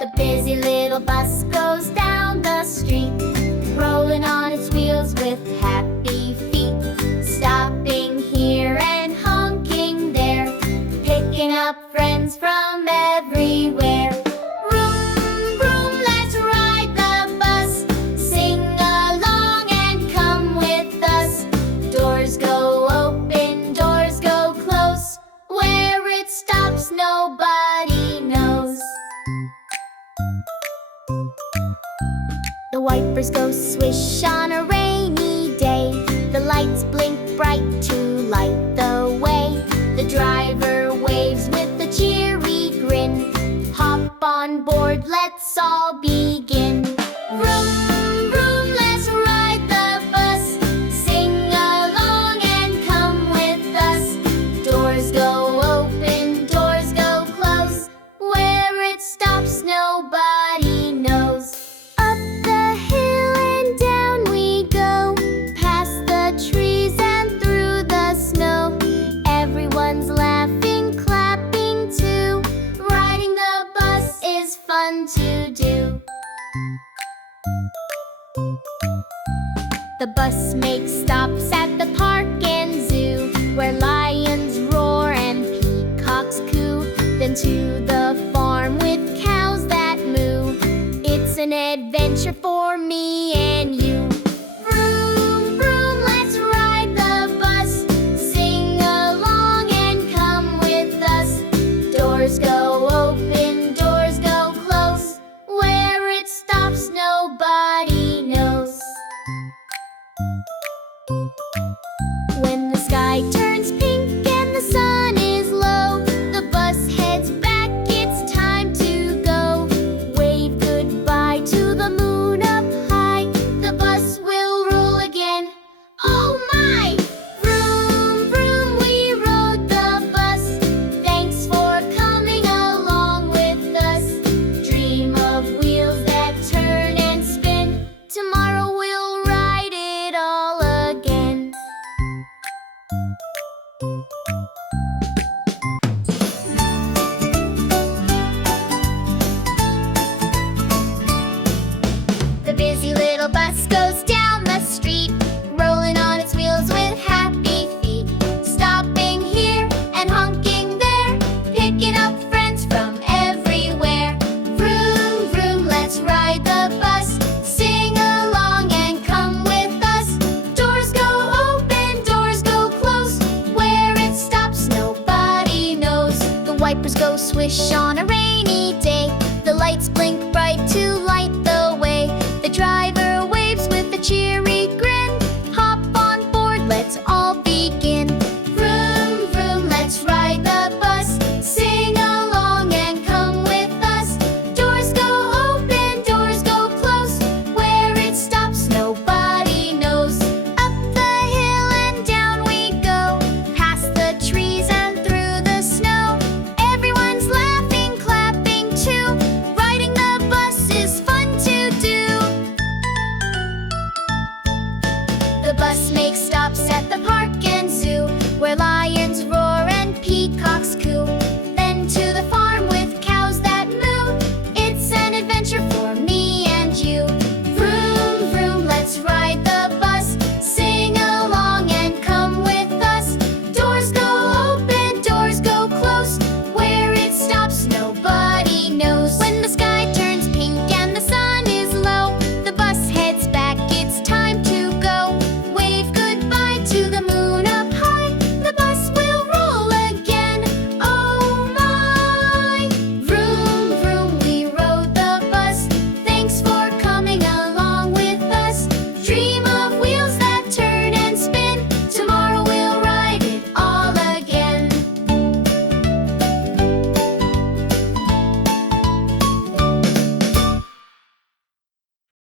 The busy little bus goes down the street, rolling on its wheels with happy feet, stopping here and honking there, picking up friends from everywhere. Vroom, vroom, let's ride the bus, sing along and come with us. Doors go open, doors go close, where it stops nobody knows. The wipers go swish on a rainy day, the lights blink bright to light the way. The driver waves with a cheery grin, hop on board, let's all begin. Vroom, vroom, let's ride the bus, sing along and come with us. Doors go open, doors go close, where it stops nobody knows. Up the hill and down we go, past the trees and through the snow. Everyone's laughing, clapping too. Riding the bus is fun to do. The bus makes stops at the park and zoo, where lions roar and peacocks coo. Then to the farm with cows that moo. It's an adventure for me and you. Vroom, vroom, let's ride the bus, sing along and come with us. Doors go open, doors go close, where it stops nobody knows. When the sky turns pink and the sun is low, the bus heads back, it's time to go. Wave goodbye to the moon up high, the bus will roll again. Oh my! Vroom, vroom, we rode the bus. Thanks for coming along with us. Dream of wheels that turn and spin. Tomorrow we'll ride it all again. The busy little bus goes down the street, rolling on its wheels with happy feet, stopping here and honking there, picking up friends from everywhere. Vroom, vroom, let's ride the bus, sing along and come with us. Doors go open, doors go close, where it stops nobody knows. The wipers go swish on a rainy day, the lights blink